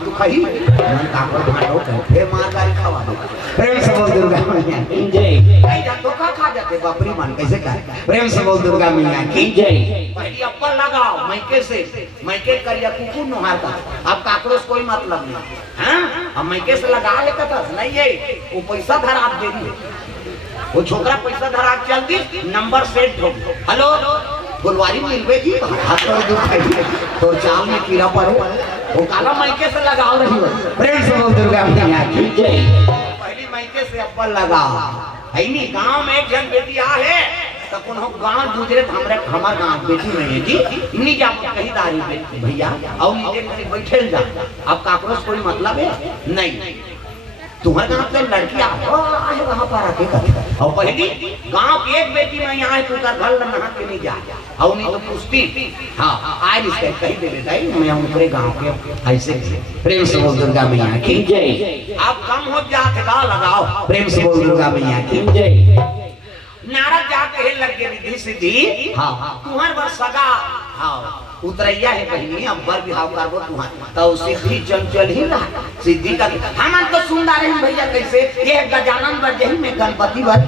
तू खही मन काकर भाटो हे मार गाड़ी खवा दे प्रेम से बोल दुर्गा मैया की जय कई जा धोखा खा जाते बापरी मान कैसे का प्रेम से बोल दुर्गा मैया की जय पहली अप्पल लगाओ मैके करिया कुकुर नोहार का अब काकरोस कोई मतलब नहीं हां अब मैके से लगा ले कथा नहीं है वो पैसा धरा दे दी वो छोकरा पैसा धरा चल दी नंबर सेट हो हेलो फुलवारी मिलवे जी हाथ में दुख है तो चाल में कीड़ा पड़े वो काला मैके से लगाओ रही हो प्रेम से बोल दुर्गा मैया की जय पहली मैके से अप्पल लगाओ है नहीं गांव में एक जन बेटी आ है तो कोनो गांव दूसरे हमार गांव बेटी नहीं है जी इन्हीं जा कहीं दारी भैया और नीचे कहीं बैठे जा अब काकरोस कोई मतलब है नहीं तुम्हारे गांव से लड़की आहे वहां पर आके और पहली गांव की एक बेटी में यहाँ तू कर घर नहा के नहीं जा और नहीं तो पूछती हाँ आज इसका कही दे देता है मैं उनके गांव के ऐसे प्रेम से बोल दुर्गा मैया की जय आप कम हो जाते गा लगाओ प्रेम से बोल दुर्गा मैया की जय नारद जाके लग गए रिद्धि सिद्धि हाँ तुम्हारे बस सगा हाँ उतरैया है बहनी अब बर बिहाव करबो तुहार तो सिद्धि चंचल ही रहा सिद्धि का हम तो सुंदर है भैया कैसे ये गजानन बर जही में गणपति बर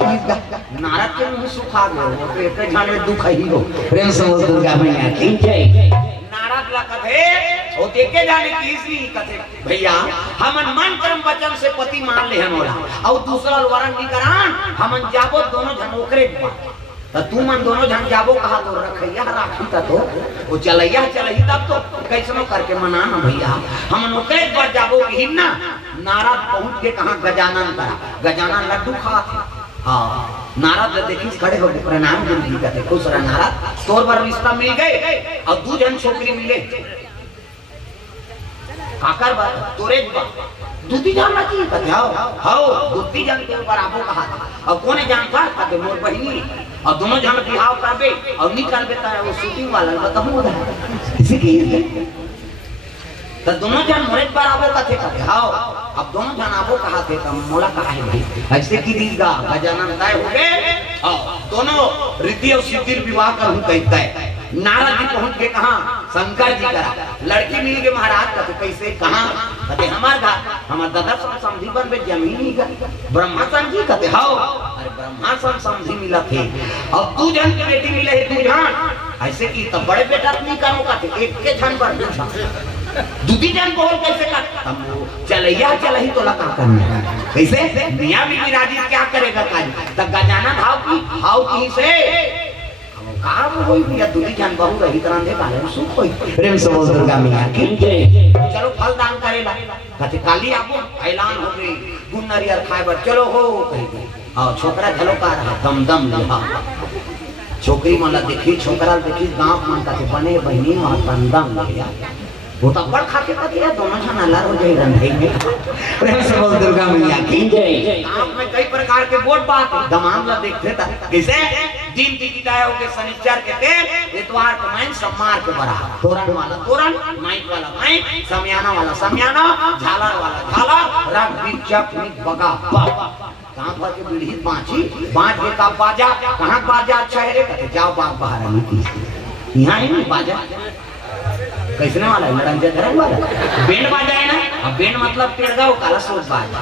नारद के मुंह सुखा गए तो एक जान में दुख ही हो प्रेम से दुर्गा मैया की जय नारद ला कथे ओ देखे जाने तीसरी कथे भैया हमन मन कर्म वचन से पति मान ले हमरा और दूसरा वरण निकरान हमन जाबो दोनों जन ओकरे तो तू मन दोनों जन जाबो कहा तो रखैया राखी ता तो वो चलैया चलही तब तो कैसनो करके मना ना भैया हम ओकरे पर जाबो कि ना नारद पहुंच के कहां गजानन करा गजानन लड्डू खाते हां नारद देखी खड़े हो प्रणाम गुरु जी कहते खुश रह नारद तोर बार रिश्ता मिल गए और दू जन छोकरी मिले काकर बात तोरे बात दूती जानना चाहिए कहते हां दूती जान के बराबर कहा और कोने जानता कहते मोर बहिनी और दोनों जन बिहाव करबे और निकल बेटा वो शूटिंग वाला बताऊं इसी की तो दोनों जन मोरे बराबर कथे कहते हां अब दोनों जन आबो कहा थे तो मोला कहा है भाई ऐसे की दीदा गजानन तय हो गए हां दोनों रिद्धि और सिद्धि विवाह करहु कहता है नारद जी पहुंच के कहा शंकर जी करा लड़की मिल के महाराज कहते कैसे कहा कहते हमार घर हमार दादा समझी बन में जमीन ही का ब्रह्मा समझी कहते हां अरे ब्रह्मा समझी मिला थे अब तू जन की बेटी मिले है तू जान ऐसे की तब बड़े बेटा नहीं करो कहते एक के जन पर दूसरा दूती जन बोल कैसे कर हम चलैया चलही तो लगा करना कैसे मियां भी राजी क्या करेगा काज तब गजानन हाउ की से काम होई भैया दूती जन बहु रही तरह दे काले सुख होई प्रेम से बोल दुर्गा मैया की जय चलो फल दान करेला कहते काली आपो ऐलान हो गई गुण नरियर खाए बर चलो हो कही हां छोकरा झलो का रहा दम दम लिहा छोकरी माला देखी छोकरा देखी गांव मन का बने बहनी और दम लिया वो तो बड़ खाते कहते हैं दोनों जन अलग हो जाए रंधई में प्रेम से बोल दुर्गा मैया की जय गांव में कई प्रकार के बोट बात दमाम ला देखते था कैसे दिन की विदाई हो के शनिचर के तेल इतवार को माइन सम्मार के बराबर तोरण वाला तोरण माइक वाला माइक समियाना वाला समियाना झालर वाला झालर रंग बिचक मिट बगा कहां पर के बीड़ी बांची बांच के का बाजा कहां बाजा अच्छा है रे कहते जाओ बाग बाहर यहां ही नहीं बाजा कैसने वाला है लड़न धरन वाला बैंड बाजा है ना अब बैंड मतलब टेरगा वो काला सोच बाजा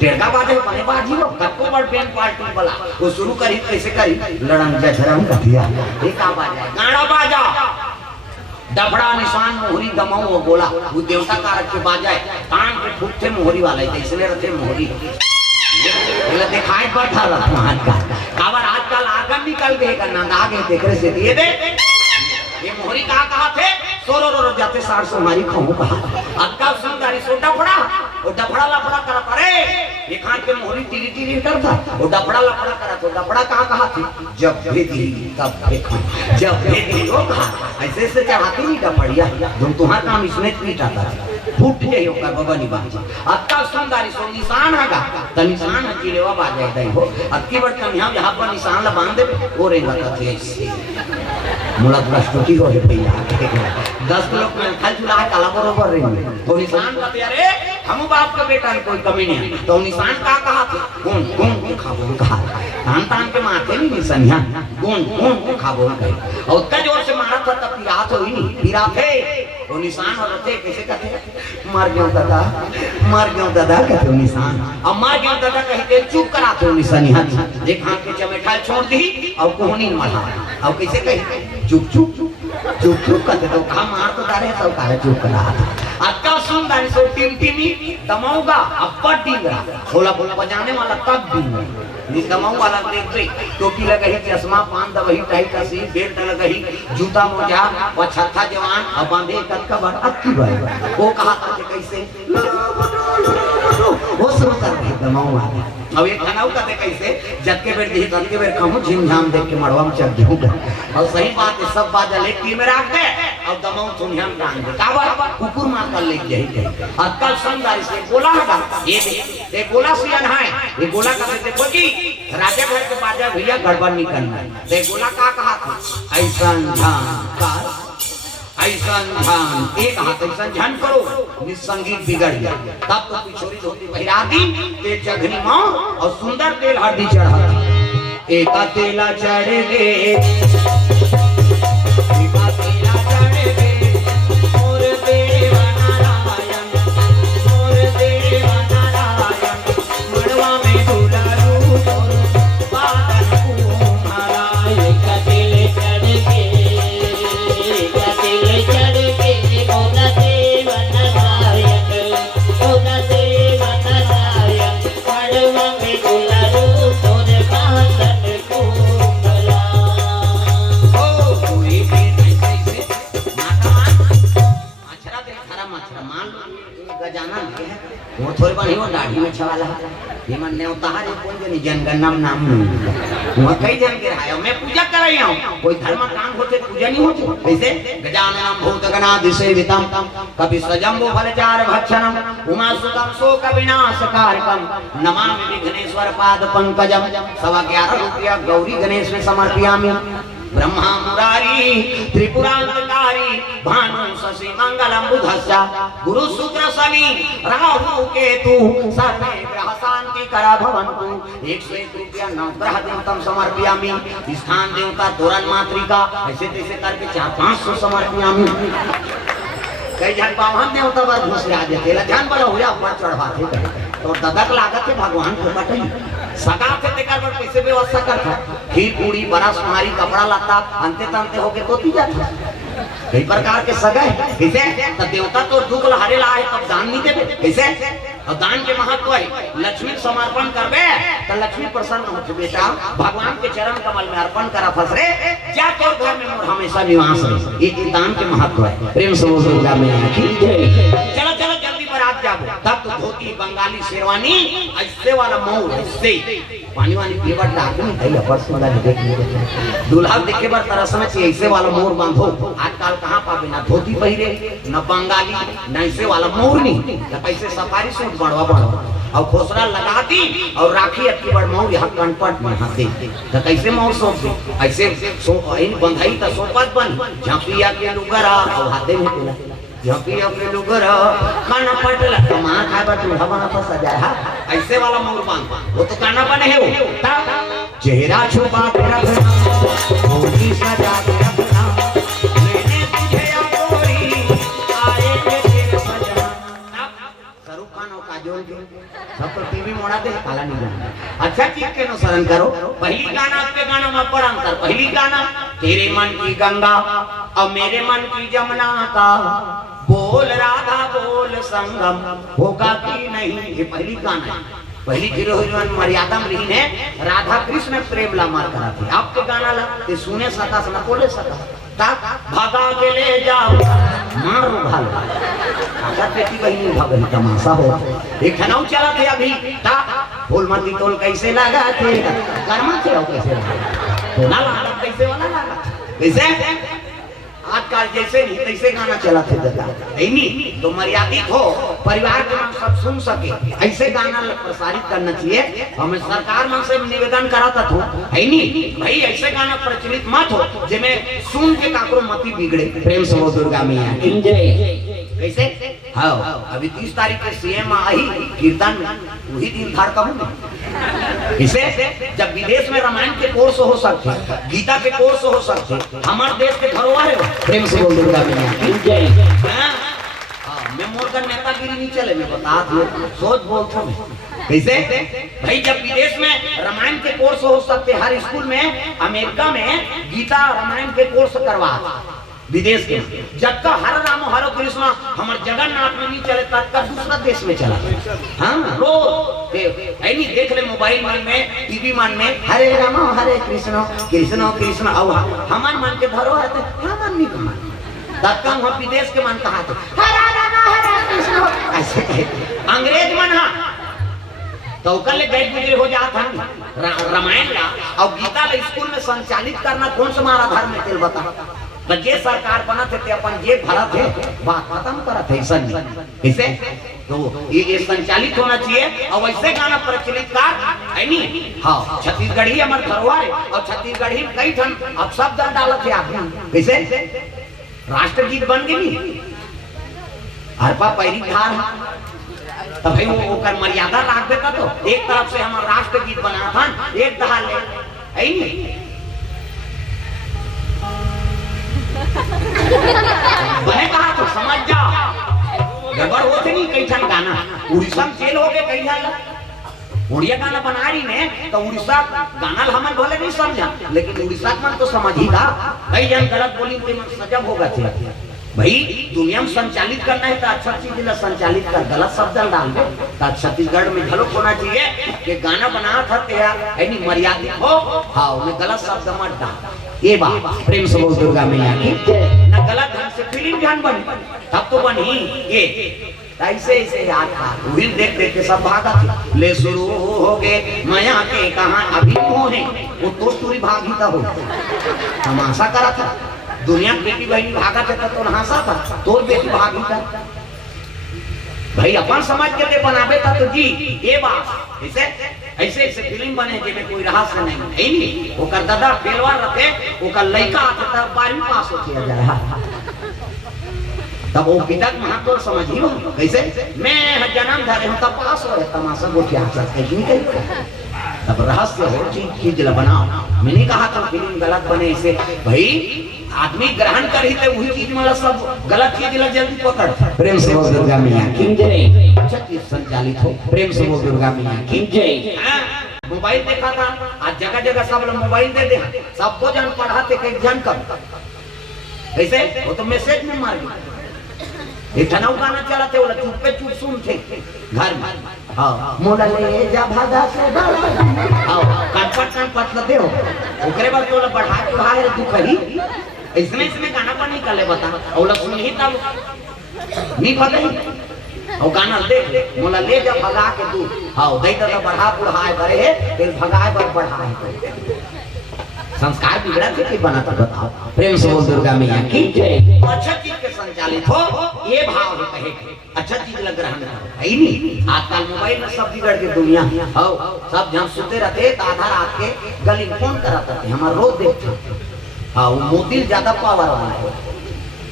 टेरगा बाजा बने बाजी वो कत्तो बड़ बैंड पार्टी वाला वो शुरू करी कैसे करी लड़न धरन कथिया ये का बाजा है गाना बाजा डबड़ा निशान मोहरी दमाऊ वो बोला वो देवता कारक के बाजा है कान के फूटते मोहरी वाला है इसलिए रहते मोहरी ये दिखाई पड़ता रहा हाथ का कावर आजकल आगन निकल गए का नंद आगे देखरे से दिए दे ये मोहरी कहा थे सोरो रो जाते सार से हमारी खाऊं कहा अक्का सुंदरी सो डफड़ा वो डफड़ा लफड़ा करा करे ये खान के मोहरी टीरी टीरी करता वो डफड़ा लफड़ा करा तो डफड़ा कहा थी जब भेदी तब देखो जब भेदी वो कहा ऐसे से चढ़ाती नहीं डफड़िया तुम तुम्हारा काम इसमें पीटा था फूट जाइयो का बाबा नहीं बाजा अक्का सुंदरी सो निशान हैगा त निशान की लेवा बाजा दई हो अक्की बट कम यहां जहां पर निशान ला बांध दे वो रे लगा थे मुला प्रस्तुति हो भैया 10 लोग में खल चुला है काला बरोबर रे तो निशान का यारे हम बाप का बेटा कोई कमी नहीं तो निशान का कहा थे कौन कौन खाबो कहा तान तान के मारते नहीं निशानिया कौन कौन खाबो गए और उतना जोर से मारा था तब पिरात होई नहीं पिरा थे वो निशान और थे कैसे कहते मर गयो दादा, मर गयो दादा कहते निशान। अब मर गयो दादा कहते चुप कराते निशानी हाथ एक हाथ के चमेठा छोड़ दी और कोहनी मारा। अब कैसे कही चुप चुप चुप चुप करते तो कहा मार तो डाले सब काहे चुप करा। अक्का सुन दानी सो टिमटिमी दमाऊगा अब्बा डिंगा खोला खोला बजाने वाला तब डिंगा निकमाऊ वाला देखते टोपी लगही चश्मा पान दवही टाई कसी बेल्ट लगही जूता मोजा और छत्था जवान और बांधे कटका बड़ अक्की भाई वो कहा था कि कैसे वो शुरू कर दे दमाऊ वाला। अब एक खाना कहते कैसे जब के बेर दी तब के बेर कहूं झिमझाम देख के मड़वा में चढ़ जाऊंगा। और सही बात है सब बात लेके में रख दे और दमाऊ सुनियम डाल दे का बात कुकुर मार कर ले जाई। और कल संदारी से बोला होगा ये बोला सियान है ये बोला कहते देखो जी राजा घर के बाजा भैया गड़बड़ नहीं करना है। ते बोला का कहा था ऐसा ध्यान एक हाथ ऐसा ध्यान करो निसंगीत बिगड़ गया। तब तो पिछोरी धोती पहिरा दी ते जघनी मां और सुंदर तेल हड्डी चढ़ा दी। एक तेला चढ़ गे थोड़ी बनी हो दाढ़ी में छवाला ये मन ने उतार कोई जनी जनगणना नाम वो कई जन के रहा मैं पूजा कर रही हूं कोई धर्म काम होते पूजा नहीं होती। जैसे गजाननम भूतगणाधिसेवितम कपि सजम्बो फलचार भक्षणम उमा सुतम शोक विनाशकारकम नमामि विघ्नेश्वर पाद पंकजम 11.5 रुपया गौरी गणेश में समर्पयामि। ब्रह्मा मुरारी त्रिपुरांतकारी भानु शशि मंगलम बुधस्य गुरु शुक्र शनि राहु केतु सर्वे ग्रह शांति करा भवन्तु। 101 रुपया नवग्रह देवतम समर्पयामि। स्थान देवता तोरण मातृका ऐसे तैसे करके 400-500 समर्पयामि। कई जन पावन देवता पर घुस आ जाते ध्यान बड़ा हो जा पर चढ़वाते तो ददक लागत है भगवान को बटई सगा से देकर पर कैसे व्यवस्था करता खीर पूरी बड़ा सुनारी कपड़ा लाता अंते तंते होके तो दी जाता कई प्रकार के सगाई कैसे तब देवता तो दुख लहारे ला है तब दान नहीं देते कैसे। और दान के महत्व है लक्ष्मी समर्पण करबे तो लक्ष्मी प्रसन्न हो बेटा भगवान के चरण कमल में अर्पण करा फसरे क्या तोर घर में मोर हमेशा निवास रहे। ये दान के महत्व है प्रेम से दुर्गा में चलो चलो जल्दी बारात जाओ। तब तो धोती बंगाली शेरवानी ऐसे वाला मोर ऐसे पानी वानी पीए बार डाक नहीं थई बस वाला देख ले दूल्हा देखे बार तरसना चाहिए ऐसे वाला मोर बांधो। आजकल कहां पाबे ना धोती पहिरे ना बंगाली ना ऐसे वाला मोर नहीं ना कैसे सफारी सूट बढ़वा और खोसरा लगा दी और राखी अति बड़ मोर यहाँ कनपट में हाथे तो कैसे मोर सोच दी ऐसे इन बंधाई तो सोपत बन झांपिया के लुगरा और हाथे में पेला झांपिया के लुगरा कनपट लगा मां खाए बा दूल्हा बना तो सजा है ऐसे वाला मोर बांध वो तो काना बने है वो चेहरा छुपा के रखना मोती सजा के रखना मैंने तुझे आगोरी आएंगे तेरे सजना। शाहरुख खान और काजोल के सब तो टीवी मोड़ा दे काला नहीं जाना। अच्छा चीज के अनुसरण करो। पहली गाना आपके गाना में बड़ा अंतर। पहली गाना तेरे मन की गंगा और मेरे मन की जमुना का बोल राधा बोल संगम होगा कि नहीं। ये पहली गाना पहली हीरोइन मर्यादा में रही है राधा कृष्ण प्रेम ला मार करा थी आपके गाना ला ते सुने सका सना बोले सका ता भागा के ले जाओ मारो भाल अगर बेटी बहनी भगन तमाशा हो एक खनाऊ चला थे अभी ता बोल मत तोल कैसे लगा थे कर्मा थे कैसे तो ना लगा कैसे वाला लगा कैसे आजकल जैसे नहीं तैसे गाना चला थे दादा नहीं तो मर्यादित हो परिवार के लोग सब सुन सके ऐसे गाना प्रसारित करना चाहिए। हमें सरकार में से निवेदन कराता था है नहीं भाई ऐसे गाना प्रचलित मत हो जिसमें सुन के काकरो मति बिगड़े। प्रेम से वो दुर्गा मैया कैसे हाँ अभी 30 तारीख के सीएम आई कीर्तन वही दिन धार कहूँ इसे जब विदेश में रामायण के कोर्स हो सकते गीता के कोर्स हो सकते हमारे देश के धरोहर है। प्रेम से बोल दुर्गा मैया मैं मोर का नेतागिरी नहीं चले, मैं बता दो सोच बोलता हूँ कैसे भाई। जब विदेश में रामायण के कोर्स हो सकते, हर स्कूल में अमेरिका में गीता रामायण के कोर्स करवा विदेश के, जब का हर राम हरो कृष्ण हमारे जगन्नाथ में नहीं चले तब का दूसरा देश में चला। हाँ रोज नहीं देख ले मोबाइल में टीवी मन में हरे राम हरे कृष्ण कृष्ण कृष्ण अब हमार मन के धरो है हमार नहीं कमान तब का हम विदेश के मन कहा थे हरे राम हरे कृष्ण ऐसे अंग्रेज मन। हाँ तो कल गए गुजरे हो जाता रामायण का और गीता का स्कूल में संचालित करना कौन सा हमारा धर्म में तेल बता। तो जे सरकार बना थे अपन जे भरत है बात खत्म करा थे ऐसे तो ये संचालित होना चाहिए और वैसे गाना प्रचलित कर है नहीं। हाँ छत्तीसगढ़ी हमारे धरोहर है और छत्तीसगढ़ी कई ठन अब शब्द डाला थे आप कैसे राष्ट्रगीत बन गई हरपा पैरी धार तो भाई वो कर मर्यादा रख देता तो एक तरफ से हमारा राष्ट्रगीत बना था एक दहा ले है नहीं बने कहा तो समझ जाओ गड़बड़ होते नहीं कई ठन गाना उड़ीसा में जेल हो गए कई ठन उड़िया गाना बना रही ने तो उड़ीसा गाना हमन भले नहीं समझा लेकिन उड़ीसा मन तो समझ ही था कई जन गलत बोली तो सजग होगा थे भाई दुनिया में संचालित करना है तो अच्छा चीज ला संचालित कर गलत शब्द डाल दे तो छत्तीसगढ़ में झलक होना चाहिए कि गाना बना था तैयार यानी मर्यादित हो। हाँ उन्हें गलत शब्द मत डाल ये बात प्रेम से बोल दुर्गा मैया की ना गलत ढंग से फिल्म ध्यान बनी तब तो बनी ये ऐसे ऐसे याद था फिल्म देख देख के सब भागा थे ले शुरू हो गए माया के कहा अभी हो है वो तो पूरी भागी था हो तमाशा करा था दुनिया बेटी बहनी भागा था तो हंसा था तो बेटी भागी था भाई अपन समझ के लिए बनाबे था तो जी ये बात ऐसे ऐसे ऐसे फिल्म बने जिसमें कोई रहस्य नहीं है नहीं वो कर दादा पेलवार रखे वो कर लड़का आते था 12वीं पास हो किया जा रहा तब वो पिता महत्व समझ ही हो कैसे मैं जन्म धरे हूं तब पास हो तमाशा गोठिया तब रहस्य हो चीज बनाओ। मैंने कहा था फिल्म गलत बने इसे भाई आदमी ग्रहण कर ही वही चीज मतलब सब गलत चीज लग जल्दी पकड़ प्रेम से बोल दुर्गा मैया की जय। अच्छा चीज संचालित हो प्रेम से बोल दुर्गा मैया की जय। मोबाइल देखा था आज जगह जगह सब लोग मोबाइल दे दे सबको जन पढ़ाते कई जन कब ऐसे वो तो मैसेज में मार गया एक ठनाऊ गाना चला थे वो चुप पे चुप सुनते घर में। हाँ मोला ले जा भागा से आओ कनपट लते हो ओकरे बाद बोला बढ़ा चढ़ा है तू कही इसमें गाना पर नहीं कर ले बता और सुन ही तब नहीं पता ही और गाना देख मोला ले जा भगा के तू हाँ दई तो बढ़ा बुढ़ाए करे है फिर भगाए पर बढ़ाए संस्कार बिगड़ा थे कि बना था बताओ प्रेम से बोल दुर्गा मैया की जय। अच्छा चीज के संचालित हो ये भाव है कहे अच्छा चीज लग ग्रहण करो है नहीं। आजकल मोबाइल में सब बिगड़ के दुनिया हो सब जहाँ सोते रहते तो आधा रात के गली फोन कराते थे हमारा रोज देखते हाँ वो मोदी ज्यादा पावर वाला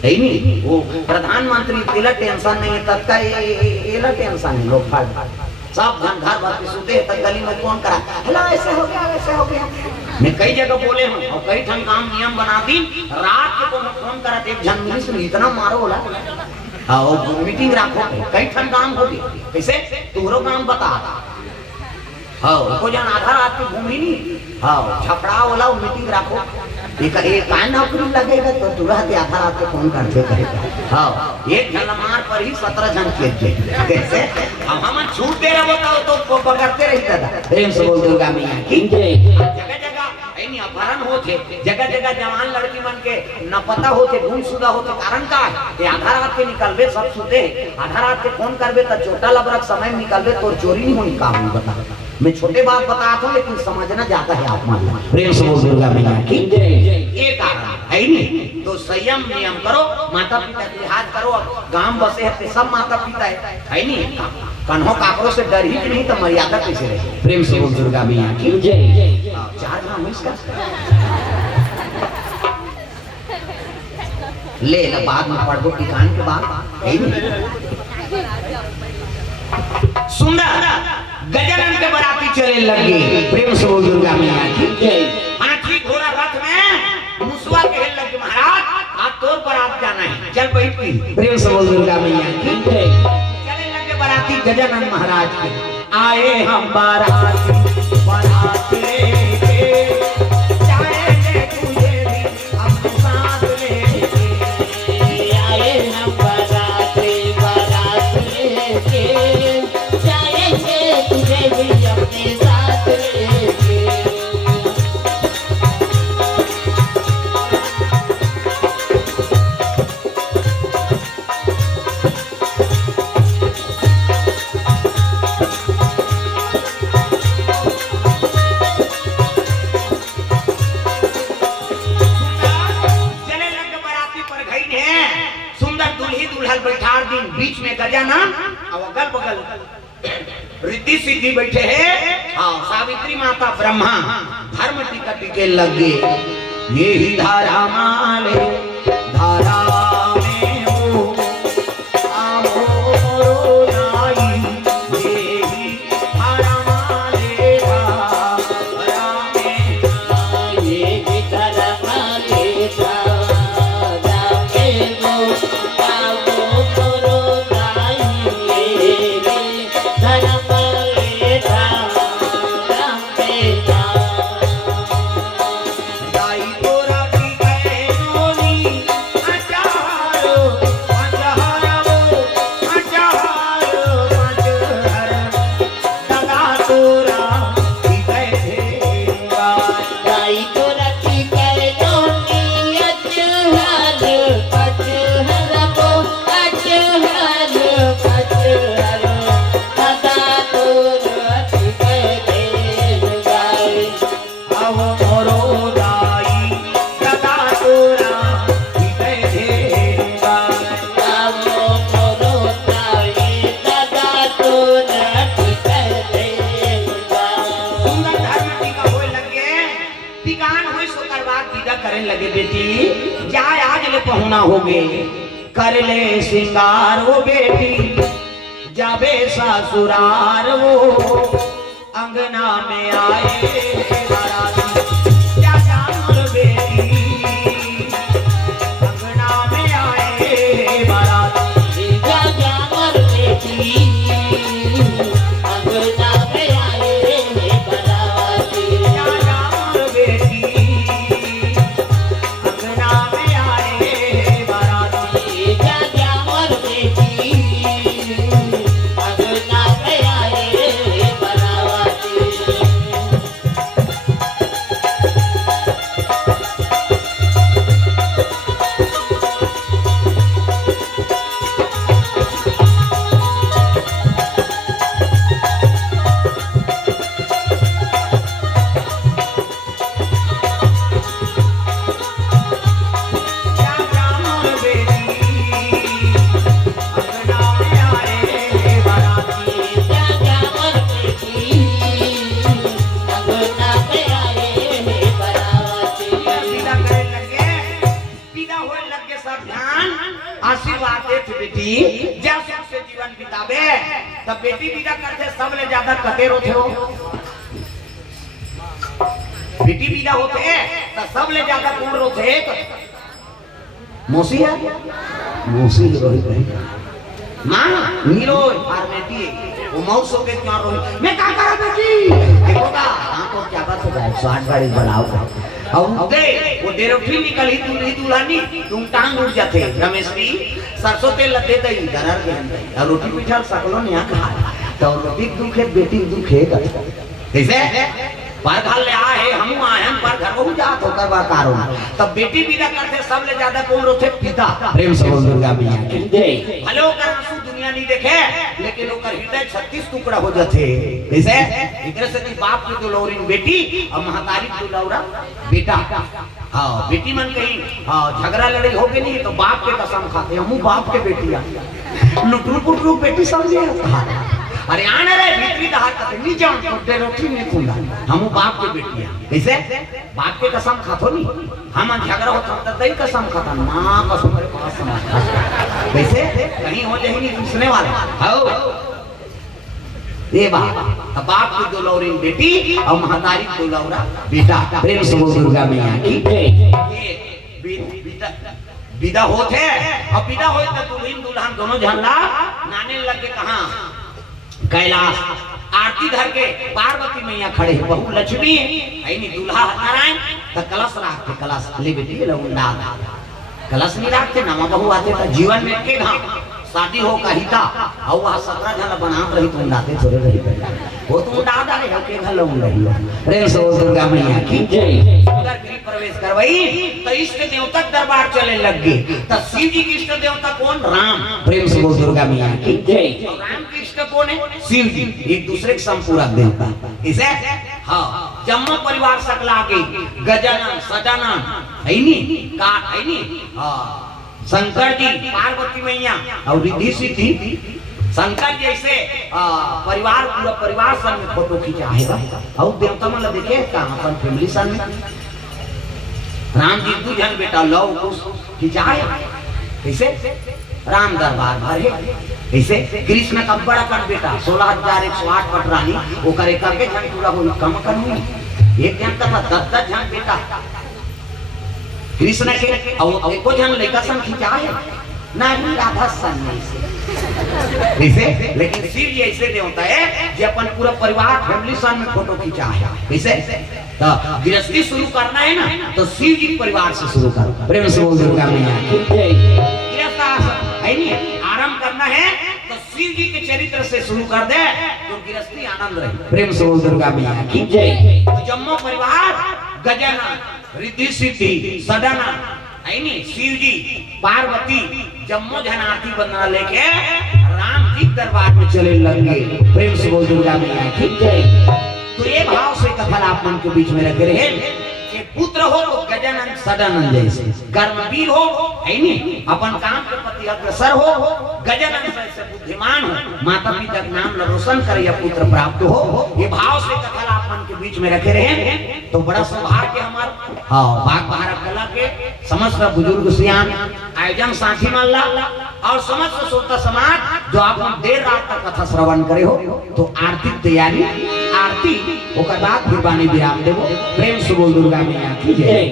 है नहीं। वो प्रधानमंत्री तेला टेंशन नहीं है तब का ये टेंशन है लोग सब घर भर के सोते हैं तब गली में फोन करा हेलो ऐसे हो गया वैसे हो गया। मैं कई जगह बोले हूँ और कई ठन काम नियम बना दी रात के को फोन करा एक जनवरी से इतना मारो बोला हाँ मीटिंग रखो कई ठन काम हो गई कैसे तुहरो काम बता हाँ को जन आधा रात की घूमी नहीं हाँ छपड़ा वाला मीटिंग रखो एक नौकरी लगेगा तो तुरंत आधा रात को फोन करते करेगा हाँ एक झलमार पर ही 17 जन कैसे अब हम छूट दे रहे बताओ तो पकड़ते रही दादा प्रेम से बोल दुर्गा मैया की जय। जगह जगह अपहरण होते जगह जगह जवान लड़की मन के न पता होते गुमशुदा होते कारण का है आधा रात के निकलबे सब सुते आधा रात के फोन करबे तो छोटा लबरक समय निकलबे तो चोरी नहीं होनी काम बता मैं छोटे बात बताता हूँ लेकिन समझना जाता है आप मान प्रेम से बोल दुर्गा मैया की जय। एक है नहीं तो संयम नियम करो माता पिता की लिहाज करो गांव बसे है सब माता पिता है नहीं कन्हो काकरों से डर ही नहीं तो मर्यादा कैसे रहे प्रेम से बोल दुर्गा मैया की जय। 4 ग्राम इसका ले ना बाद में पढ़ दो किसान के बाद सुंदर गजानन के बराती चले लगे प्रेम से बोल दुर्गा मैया की जय। हाथी घोड़ा रथ में मुसवा के लगे महाराज तोर बारात जाना है, चल बैठ की। प्रेम से बोल दुर्गा मैया की जय। चले लगे बाराती गजानन महाराज के। आए हम बाराती बारात लेके, जाएंगे तुझे भी अपने साथ लेके। आए हम बाराती बारात लेके, जाएंगे तुझे भी अपने साथ लेके। बैठार दिन बीच में गजानन और अगल बगल रिद्धि सिद्धि बैठे हैं। हाँ, सावित्री माता ब्रह्मा धर्म टीका टीके लगे। ये ही धारा माले धारा में हो आमो नाई, ये ही धारा माले धारा में, ये भी धारा माले धारा में हो लगे। बेटी जाए आज ले पहुना हो गए, कर ले सिंगार हो बेटी, जाबे ससुरार वो अंगना में आए बाराती। क्या जान बेटी अंगना में आए बाराती, क्या जान बेटी अंगना में आए बाराती। क्या जान बेटी से जीवन बिताबे। तब बेटी विदा करते सब ले ज्यादा कतेरो थे हो, बेटी विदा होते तो सब ले ज्यादा कौन रोते? मौसी है, मौसी रोहित है मां नीरो फार्मेटी वो मौसो के क्या रोहित मैं क्या करा बेटी देखोगा हां तो क्या बात हो जाए 60 गाड़ी बढ़ाओ और दे वो डेरोठी निकली दुल्हनी तुम टांग उड़ जाते रमेश भी सरसों तेल लते दई दरर के अंदर और रोटी पिठा सकलो ने आ खा तो रोटी दुखे बेटी दुखे कैसे पर घर ले आए हम आए हम पर घर को जात होकर बा कारो तब बेटी विदा करते सब ले ज्यादा कौन रोते पिता प्रेम से बोल दुर्गा मैया की जय। भले ओकर आंसू दुनिया नहीं देखे लेकिन ओकर हृदय 36 टुकड़ा हो जाते कैसे इधर से कि बाप की दुलौरी बेटी और महतारी दुलौरा बेटा। हां बेटी मन कहीं हां झगड़ा लड़ाई हो गई नहीं तो बाप के कसम खाते हम बाप के बेटियां लुटरू पुटरू बेटी समझे। अरे आने रे भीतरी दहाड़ करते नहीं जाऊं तो डेरोठी नहीं खुंदा हम बाप के बेटियां कैसे बाप के कसम खातो नहीं हम झगड़ा होता तो दई कसम खाता मां कसम मेरे पास समझ कैसे कहीं हो जाए नहीं पूछने वाला आओ ये बाप की दुलौरी बेटी और महतारी दुलौरा बेटा। प्रेम से बोल दुर्गा मैया की जय। विदा होते और विदा होए तो दुल्हन दुल्हन दोनों झंडा नाने लगे कहाँ कैलाश आरती धर के पार्वती मैया खड़े बहु लक्ष्मी है नहीं दूल्हा नारायण तो कलश रखते कलश ले बेटी लौंडा कलश नहीं रखते नमा बहु आते तो जीवन में के घाम शादी हो कहिता और वहाँ 17 जन बना रही तो उड़ाते थोड़े रही वो तो उड़ा डाले हो के घर लौंड रही प्रेम से दुर्गा मैया की जय उधर गृह प्रवेश करवाई तो इष्ट देवता दरबार चले लग गए तो शिव जी की इष्ट देवता कौन राम प्रेम से बोल दुर्गा मैया की जय राम के इष्ट कौन है शिव जी एक दूसरे के संपूरक देवता इसे हाँ जम्मू परिवार सकला के गजानन सजानन है नी का है नी हाँ शंकर जी पार्वती मैया और रिद्धि सिद्धि शंकर जी ऐसे परिवार पूरा परिवार संग में फोटो खिंचाएगा और देवता मन देखे कहाँ अपन फैमिली संग में राम जी दू जन बेटा लव कुश खिंचाए कैसे राम दरबार भरे ऐसे कृष्ण का बड़ा कर बेटा 16,108 पटरानी वो करे करके जन पूरा हो कम करूँ एक जन का था 10 जन बेटा कृष्ण के और एको जन लेकर सन खिंचाए ना ही राधा सन ऐसे लेकिन शिव जी ऐसे नहीं होता है जो अपन पूरा परिवार फैमिली सन में फोटो खिंचा है ऐसे तो गृहस्थी शुरू करना है ना तो शिव जी परिवार से शुरू करो प्रेम से बोल दुर्गा मैया की जय गृहस्थ है नहीं आरंभ करना है तो शिव जी के चरित्र से शुरू कर दे तो गृहस्थी आनंद रहे प्रेम से बोल दुर्गा मैया की जय जम्मू परिवार गजानन रिद्धि सिद्धि सदानंद है नी शिव जी पार्वती जम्मू जनार्थी बंदना लेके राम जी दरबार में चले लगे प्रेम से बोल दुर्गा मैया की जय तो ये भाव से कथन आप मन के बीच में रख रहे हैं कि पुत्र हो तो गजानन सदानंद जैसे कर्मवीर हो है नी अपन काम के प्रति अग्रसर हो गजानन से बुद्धिमान हो माता पिता का नाम रोशन करे या पुत्र प्राप्त हो ये भाव से कथन आप मन के बीच में रखे रहे तो बड़ा सौभाग्य हमारा हाँ बाग बहारा कला के समस्त बुजुर्ग सियान आयोजन साथी माला और समस्त श्रोता समाज जो आप देर रात तक कथा श्रवण करे हो तो आरती तैयारी आरती ओकर बाद फिर बानी विराम देवो प्रेम से बोल दुर्गा मैया की जय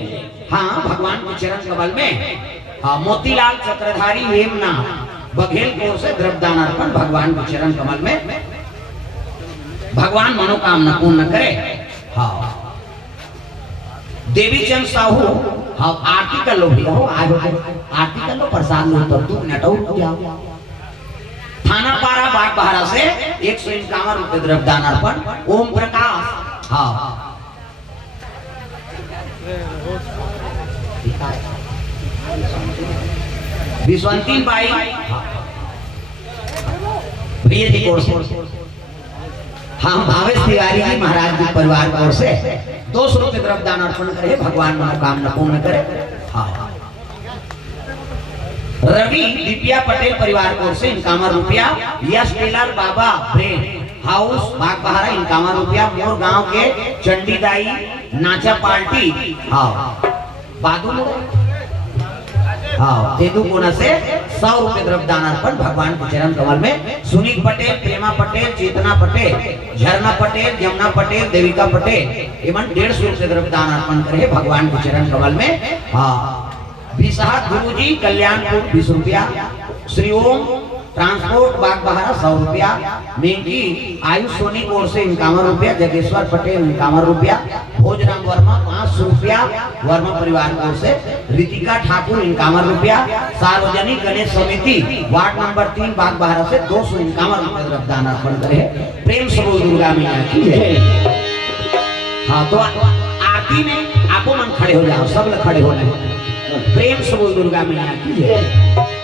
हाँ भगवान के चरण कमल में हाँ मोतीलाल चक्रधारी हेमनाथ बघेल की ओर से द्रव्यदान अर्पण भगवान के चरण कमल में भगवान मनोकामना पूर्ण करे हाँ देवी चंद साहू हाँ आरती कर लो भैया हो आज आरती कर लो प्रसाद लो तो 2 मिनट हो जाओ थाना पारा बाग बहारा से 151 रुपए द्रव्यदान अर्पण ओम प्रकाश हाँ विश्वंती बाई भैया जी कोर्स हम भावेश तिवारी जी महाराज जी परिवार की ओर से 200 रुपए द्रव्यदान अर्पण करे भगवान मनोकामना पूर्ण करे हाँ रवि दिव्या पटेल परिवार की ओर से 51 रुपया यश टेलर बाबा ब्रेन हाउस बाग बहारा 51 रुपया मोर गांव के चंडीदाई नाचा पार्टी हाँ बादू हाँ तेदू कोना से 100 रुपए द्रव्यदान अर्पण भगवान के चरण कमल में सुनील पटेल प्रेमा पटेल चेतना पटेल झरना पटेल यमुना पटेल देविका पटेल एवं 150 रुपए द्रव्यदान अर्पण करे भगवान के चरण कमल में हाँ विशाख गुरु जी कल्याणपुर 20 रुपया श्री ओम ट्रांसपोर्ट बाग बहारा 100 रुपया मेंगी आयुष सोनी की ओर से 51 रुपया जगेश्वर पटेल 51 रुपया भोजराम वर्मा 500 रुपया वर्मा परिवार की ओर से रितिका ठाकुर 51 रुपया सार्वजनिक गणेश समिति वार्ड नंबर 3 बाग बहारा से 251 रुपये द्रव्यदान अर्पण करे प्रेम से बोल दुर्गा मैया की जय हाँ तो आरती में आपो मन खड़े हो जाओ सब लोग खड़े हो जाओ प्रेम से बोल दुर्गा मैया की जय